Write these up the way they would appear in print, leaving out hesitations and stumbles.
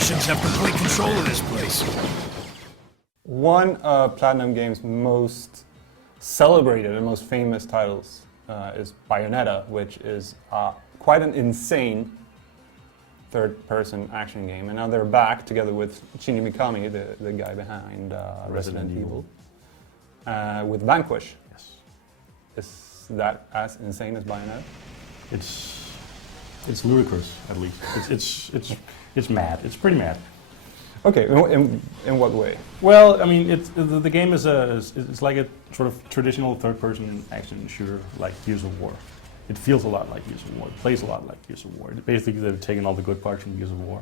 Russians have complete control of this place. One of Platinum Games' most celebrated and most famous titles is Bayonetta, which is quite an insane third-person action game. And now they're back together with Shinji Mikami, the guy behind Resident Evil, with Vanquish. Yes. Is that as insane as Bayonetta? It's ludicrous, at least. It's mad. It's pretty mad. Okay, in what way? Well, I mean, the game is like a sort of traditional third-person action shooter, like Gears of War. It feels a lot like Gears of War. It plays a lot like Gears of War. Basically, they've taken all the good parts from Gears of War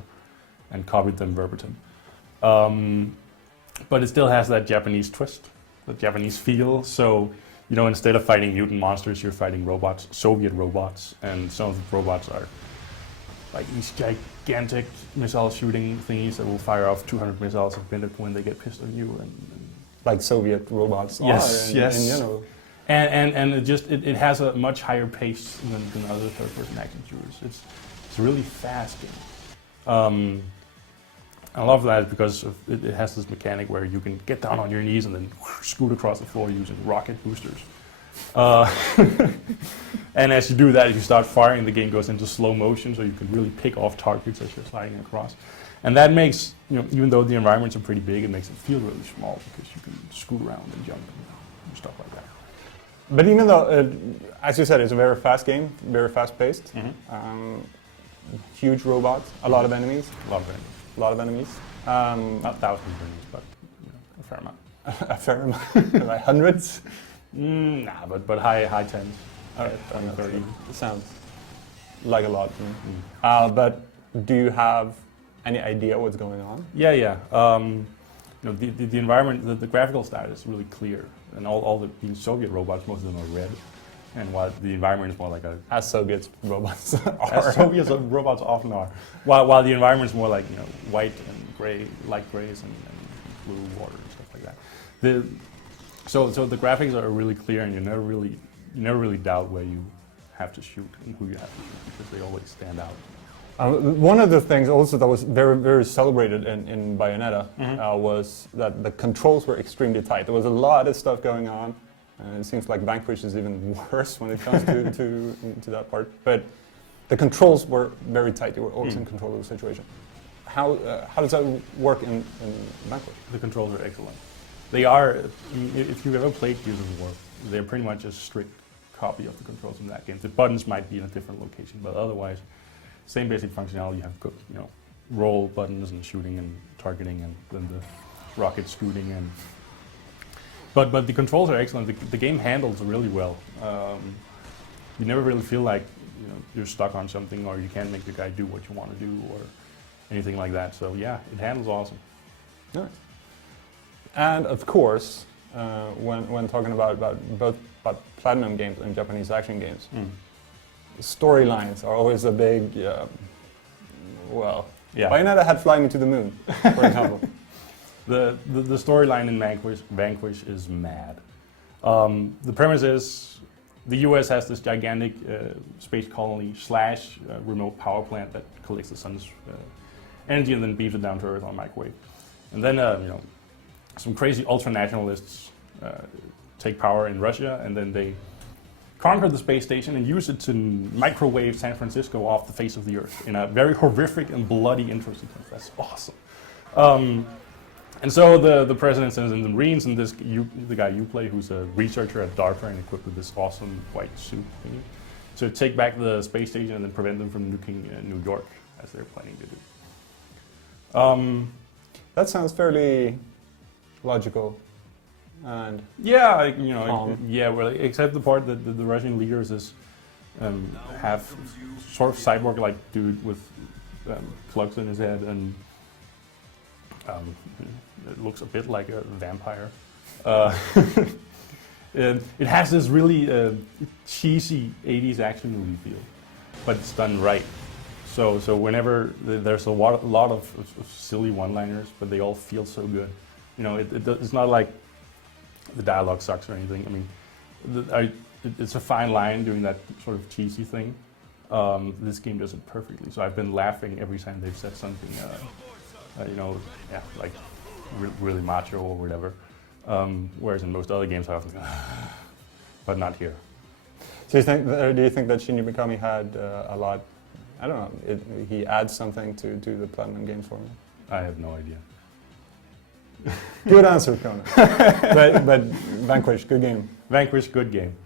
and copied them verbatim. But it still has that Japanese twist, the Japanese feel. So, you know, instead of fighting mutant monsters, you're fighting robots, Soviet robots, and some of the robots are like these gigantic missile shooting thingies that will fire off 200 missiles a minute when they get pissed on you. And Like Soviet robots yes, are yes. in general. And it has a much higher pace than other third-person action shooters. It's a really fast game. I love that because it has this mechanic where you can get down on your knees and then scoot across the floor using rocket boosters. And as you do that, if you start firing, the game goes into slow motion, so you can really pick off targets as you're sliding across. And that makes, you know, even though the environments are pretty big, it makes it feel really small because you can scoot around and jump and stuff like that. But even though, as you said, it's a very fast game, very fast-paced, huge robots, a lot of enemies. A lot of enemies. A lot of enemies. Not thousands of enemies, but you know, a fair amount. A fair amount, like hundreds. Nah, but high tens. 30. It sounds like a lot. But do you have any idea what's going on? Yeah. You know, the environment, the graphical style is really clear, and all the Soviet robots, most of them are red, and while the environment is more like a As Soviet robots are. as Soviet robots often are, while the environment is more like, you know, white and gray, light grays and blue water and stuff like that. So the graphics are really clear, and you never really doubt where you have to shoot and who you have to shoot because they always stand out. One of the things also that was very, very celebrated in Bayonetta was that the controls were extremely tight. There was a lot of stuff going on, and it seems like Vanquish is even worse when it comes to that part. But the controls were very tight. You were always in control of the situation. How does that work in Vanquish? The controls are excellent. They are, if you've ever played Gears of War, they're pretty much a strict copy of the controls in that game. The buttons might be in a different location, but otherwise, same basic functionality. You have, you know, roll buttons and shooting and targeting, and then the rocket scooting. And but the controls are excellent. The game handles really well. You never really feel like, you know, you're stuck on something or you can't make the guy do what you want to do or anything like that. So yeah, it handles awesome. Nice. And of course, when talking about both Platinum games and Japanese action games, storylines are always a big, well, Yeah. Bayonetta had Fly Me to the Moon, for example. The storyline in Vanquish is mad. The premise is the U.S. has this gigantic space colony / remote power plant that collects the sun's energy and then beams it down to Earth on microwave. And then, you know, some crazy ultra-nationalists take power in Russia, and then they conquer the space station and use it to microwave San Francisco off the face of the Earth in a very horrific and bloody intro sequence. That's awesome. And so the president sends in the Marines, and the guy you play, who's a researcher at DARPA and equipped with this awesome white suit thingy, to take back the space station and then prevent them from nuking New York, as they're planning to do. That sounds fairly logical. And yeah, you know, calm. yeah, well, except the part that the Russian leaders is have sort of cyborg-like dude with plugs in his head, and it looks a bit like a vampire. It has this really cheesy 80s action movie feel, but it's done right. So whenever there's a lot of silly one-liners, but they all feel so good. You know, it's not like the dialogue sucks or anything. I mean, it's a fine line doing that sort of cheesy thing. This game does it perfectly. So I've been laughing every time they've said something like really macho or whatever. Whereas in most other games, I often go, but not here. So do you think that Shinji Mikami had a lot? I don't know. He adds something to the Platinum Games formula. I have no idea. Good answer, Conan. but Vanquish, good game. Vanquish, good game.